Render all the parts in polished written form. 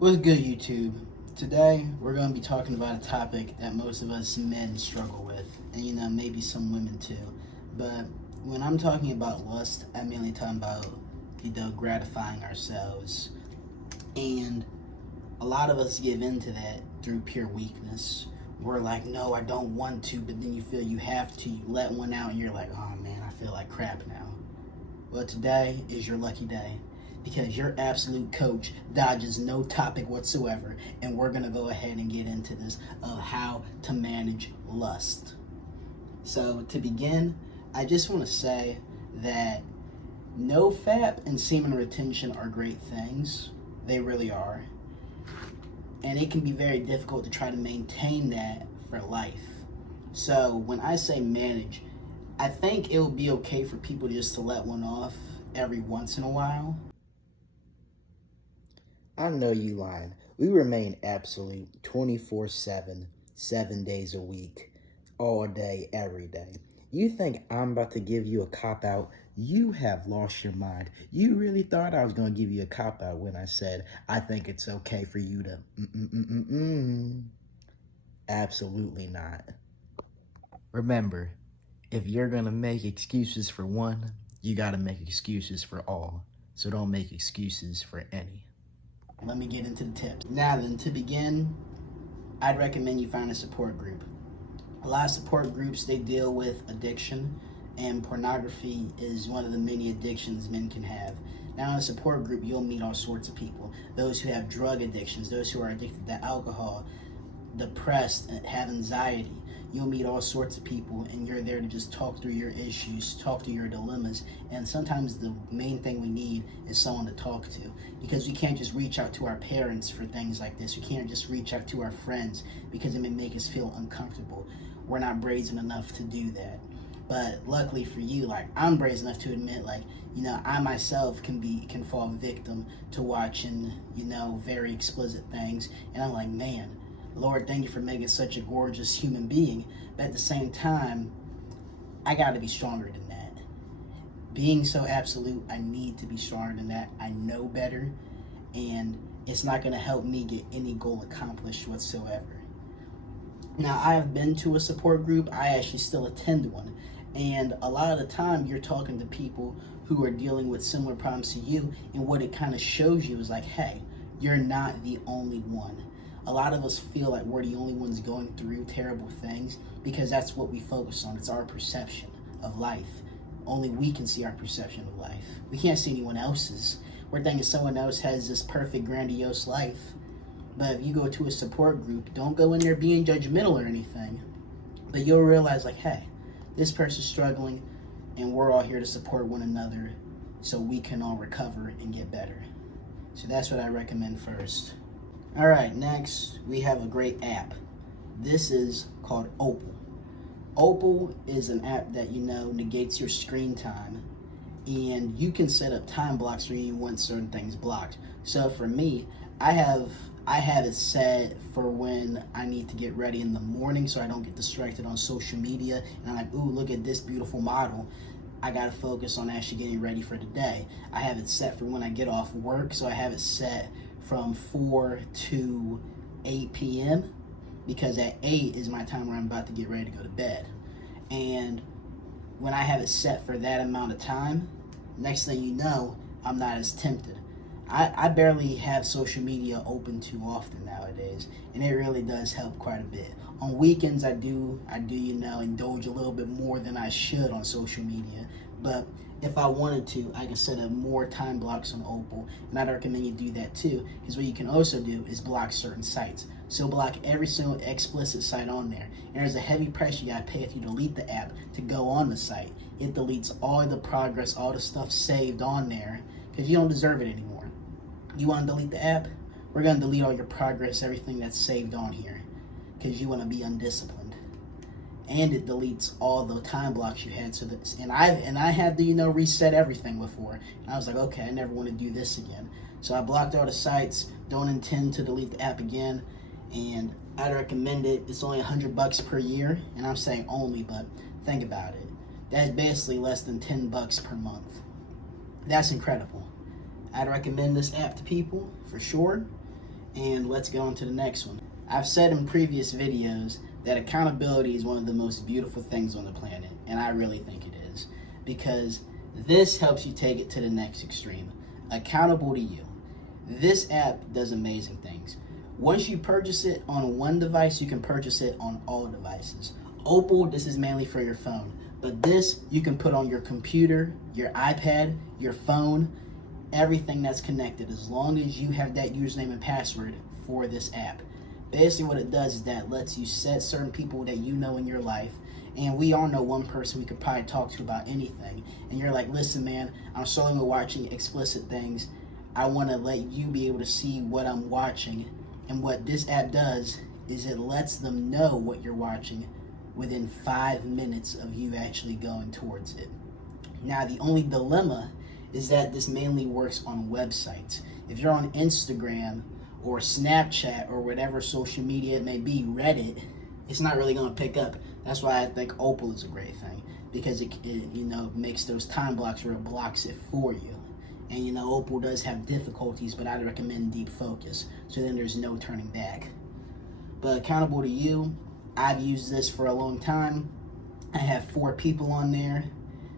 What's good, YouTube? Today, we're going to be talking about a topic that most of us men struggle with, and maybe some women too. But when I'm talking about lust, I'm mainly talking about, gratifying ourselves. And a lot of us give into that through pure weakness. We're like, no, I don't want to, but then you feel you have to. You let one out, and you're like, oh man, I feel like crap now. Well, today is your lucky day because your absolute coach dodges no topic whatsoever, and we're going to go ahead and get into this of how to manage lust. So, to begin, I just want to say that no fap and semen retention are great things. They really are. And it can be very difficult to try to maintain that for life. So, when I say manage, I think it would be okay for people just to let one off every once in a while. I know you lying. We remain absolute 24/7, 7 days a week, all day, every day. You think I'm about to give you a cop-out? You have lost your mind. You really thought I was going to give you a cop-out when I said I think it's okay for you to Absolutely not. Remember, if you're going to make excuses for one, you got to make excuses for all. So don't make excuses for any. Let me get into the tips. Now then, to begin, I'd recommend you find a support group. A lot of support groups, they deal with addiction, and pornography is one of the many addictions men can have. Now in a support group, you'll meet all sorts of people. Those who have drug addictions, those who are addicted to alcohol, depressed, have anxiety. You'll meet all sorts of people, and you're there to just talk through your issues, talk through your dilemmas. And sometimes the main thing we need is someone to talk to, because we can't just reach out to our parents for things like this. We can't just reach out to our friends because it may make us feel uncomfortable. We're not brazen enough to do that. But luckily for you, I'm brazen enough to admit, I myself can fall victim to watching, very explicit things. And I'm like, man, Lord, thank you for making such a gorgeous human being. But at the same time, I got to be stronger than that. Being so absolute, I need to be stronger than that. I know better, and it's not going to help me get any goal accomplished whatsoever. Now, I have been to a support group. I actually still attend one. And a lot of the time, you're talking to people who are dealing with similar problems to you. And what it kind of shows you is like, hey, you're not the only one. A lot of us feel like we're the only ones going through terrible things because that's what we focus on. It's our perception of life. Only we can see our perception of life. We can't see anyone else's. We're thinking someone else has this perfect, grandiose life. But if you go to a support group, don't go in there being judgmental or anything. But you'll realize, hey, this person's struggling, and we're all here to support one another so we can all recover and get better. So that's what I recommend first. All right, next we have a great app. This is called Opal. Opal is an app that negates your screen time, and you can set up time blocks where you want certain things blocked. So for me, I have it set for when I need to get ready in the morning so I don't get distracted on social media and I'm like, ooh, look at this beautiful model. I gotta focus on actually getting ready for the day. I have it set for when I get off work, so I have it set from 4 to 8 p.m. because at 8 is my time where I'm about to get ready to go to bed. And when I have it set for that amount of time, next thing you know, I'm not as tempted. I barely have social media open too often nowadays, and it really does help quite a bit. On weekends, I do indulge a little bit more than I should on social media, but if I wanted to, I can set up more time blocks on Opal, and I'd recommend you do that too, because what you can also do is block certain sites. So block every single explicit site on there, and there's a heavy price you gotta pay if you delete the app to go on the site. It deletes all the progress, all the stuff saved on there, because you don't deserve it anymore. You want to delete the app? We're going to delete all your progress, everything that's saved on here, because you want to be undisciplined. And it deletes all the time blocks you had. And I had to reset everything before. And I was like, okay, I never want to do this again. So I blocked all the sites. Don't intend to delete the app again. And I'd recommend it. It's only $100 per year, and I'm saying only, but think about it. That's basically less than $10 per month. That's incredible. I'd recommend this app to people for sure. And let's go into the next one. I've said in previous videos that accountability is one of the most beautiful things on the planet, and I really think it is, because this helps you take it to the next extreme. Accountable to you. This app does amazing things. Once you purchase it on one device, you can purchase it on all devices. Opal, this is mainly for your phone, but this you can put on your computer, your iPad, your phone, everything that's connected, as long as you have that username and password for this app. Basically what it does is that lets you set certain people that you know in your life, and we all know one person we could probably talk to about anything, and you're like, listen man, I'm struggling with watching explicit things. I want to let you be able to see what I'm watching. And what this app does is it lets them know what you're watching within 5 minutes of you actually going towards it. Now, the only dilemma is that this mainly works on websites. If you're on Instagram or Snapchat or whatever social media it may be, Reddit, it's not really going to pick up. That's why I think Opal is a great thing, because it makes those time blocks where it blocks it for you. And Opal does have difficulties, but I'd recommend Deep Focus, so then there's no turning back. But accountable to you, I've used this for a long time. I have 4 people on there.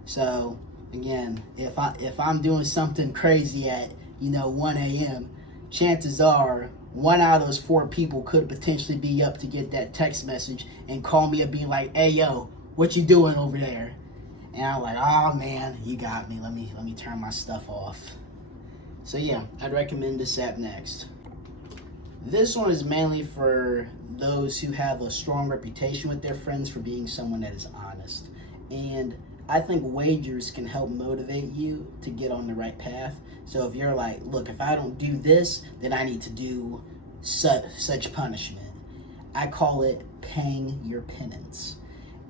So again, if I'm doing something crazy at 1 a.m., chances are 1 out of those 4 people could potentially be up to get that text message and call me up being like, hey yo, what you doing over there? And I'm like, oh man, you got me. Let me turn my stuff off. So yeah, I'd recommend this app next. This one is mainly for those who have a strong reputation with their friends for being someone that is honest. And I think wagers can help motivate you to get on the right path. So if you're like, look, if I don't do this, then I need to do such punishment. I call it paying your penance.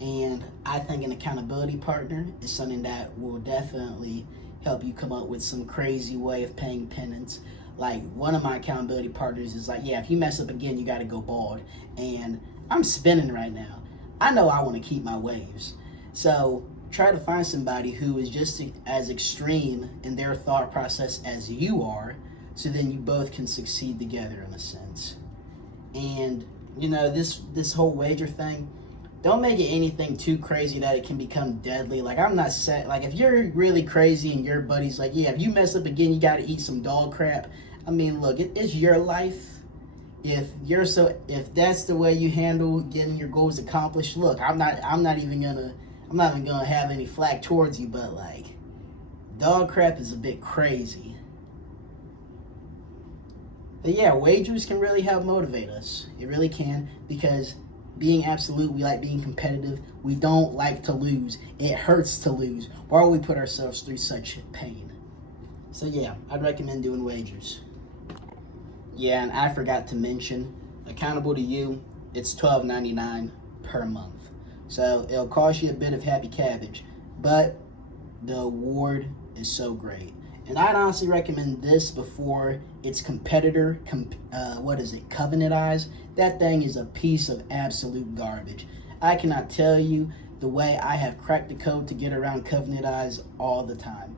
And I think an accountability partner is something that will definitely help you come up with some crazy way of paying penance. Like, one of my accountability partners is like, yeah, if you mess up again, you got to go bald. And I'm spinning right now. I know I want to keep my waves. So try to find somebody who is just as extreme in their thought process as you are, so then you both can succeed together in a sense. And, this whole wager thing, don't make it anything too crazy that it can become deadly. Like, I'm not saying, like, if you're really crazy and your buddy's like, yeah, if you mess up again, you got to eat some dog crap. I mean, look, it's your life. If that's the way you handle getting your goals accomplished, look, I'm not even gonna have any flack towards you, but like, dog crap is a bit crazy. But yeah, wagers can really help motivate us. It really can, because being absolute, we like being competitive. We don't like to lose. It hurts to lose. Why would we put ourselves through such pain? So yeah, I'd recommend doing wagers. Yeah, and I forgot to mention, accountable to you, it's $12.99 per month. So it'll cost you a bit of happy cabbage, but the award is so great. And I'd honestly recommend this before its competitor, Covenant Eyes. That thing is a piece of absolute garbage. I cannot tell you the way I have cracked the code to get around Covenant Eyes all the time.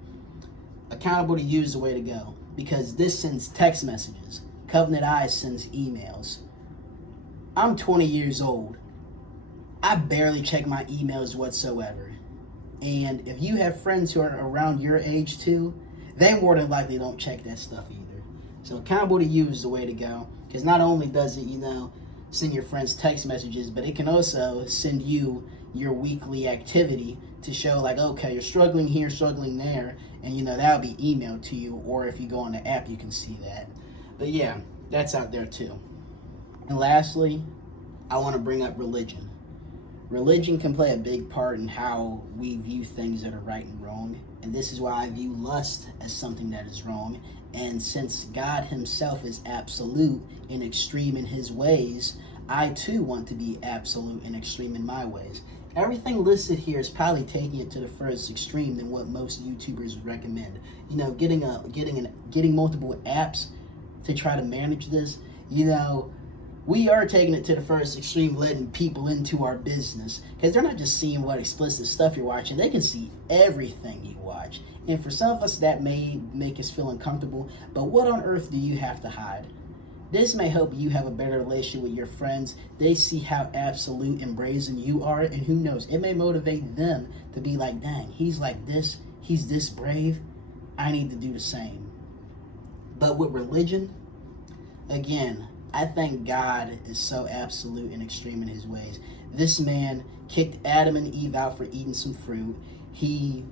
Accountable to you is the way to go, because this sends text messages. Covenant Eyes sends emails. I'm 20 years old. I barely check my emails whatsoever. And if you have friends who are around your age too, they more than likely don't check that stuff either. So accountable to you is the way to go, because not only does it, send your friends text messages, but it can also send you your weekly activity to show like, okay, you're struggling here, struggling there, and that'll be emailed to you, or if you go on the app, you can see that. But yeah, that's out there too. And lastly, I want to bring up religion. Religion can play a big part in how we view things that are right and wrong. And this is why I view lust as something that is wrong. And since God himself is absolute and extreme in his ways, I too want to be absolute and extreme in my ways. Everything listed here is probably taking it to the furthest extreme than what most YouTubers would recommend. Getting multiple apps to try to manage this, we are taking it to the first extreme, letting people into our business, because they're not just seeing what explicit stuff you're watching, they can see everything you watch. And for some of us, that may make us feel uncomfortable, but what on earth do you have to hide? This may help you have a better relationship with your friends. They see how absolute and brazen you are, and who knows, it may motivate them to be like, dang, he's like this, he's this brave, I need to do the same. But with religion, again, I think God is so absolute and extreme in his ways. This man kicked Adam and Eve out for eating some fruit. He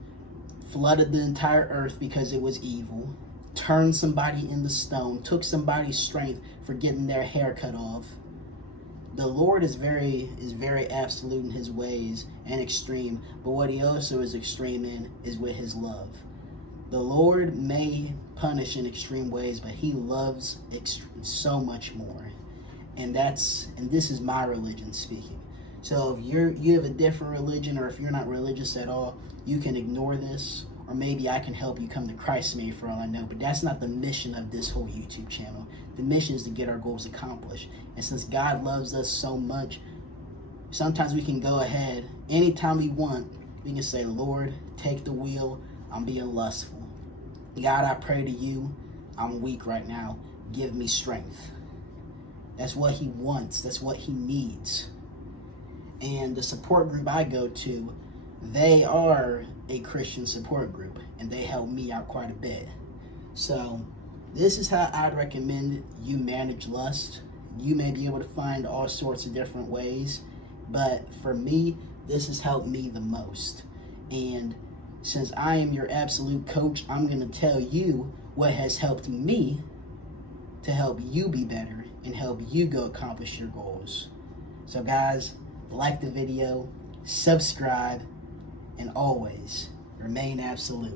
flooded the entire earth because it was evil, turned somebody into stone, took somebody's strength for getting their hair cut off. The Lord is very absolute in his ways and extreme, but what he also is extreme in is with his love. The Lord may punish in extreme ways, but he loves so much more. And this is my religion speaking. So if you have a different religion, or if you're not religious at all, you can ignore this, or maybe I can help you come to Christ, maybe, for all I know. But that's not the mission of this whole YouTube channel. The mission is to get our goals accomplished. And since God loves us so much, sometimes we can go ahead anytime we want. We can say, Lord, take the wheel. I'm being lustful. God, I pray to you. I'm weak right now. Give me strength. That's what he wants. That's what he needs. And the support group I go to, they are a Christian support group, and they help me out quite a bit. So this is how I'd recommend you manage lust. You may be able to find all sorts of different ways, but for me, this has helped me the most. And since I am your absolute coach, I'm going to tell you what has helped me to help you be better and help you go accomplish your goals. So guys, like the video, subscribe, and always remain absolute.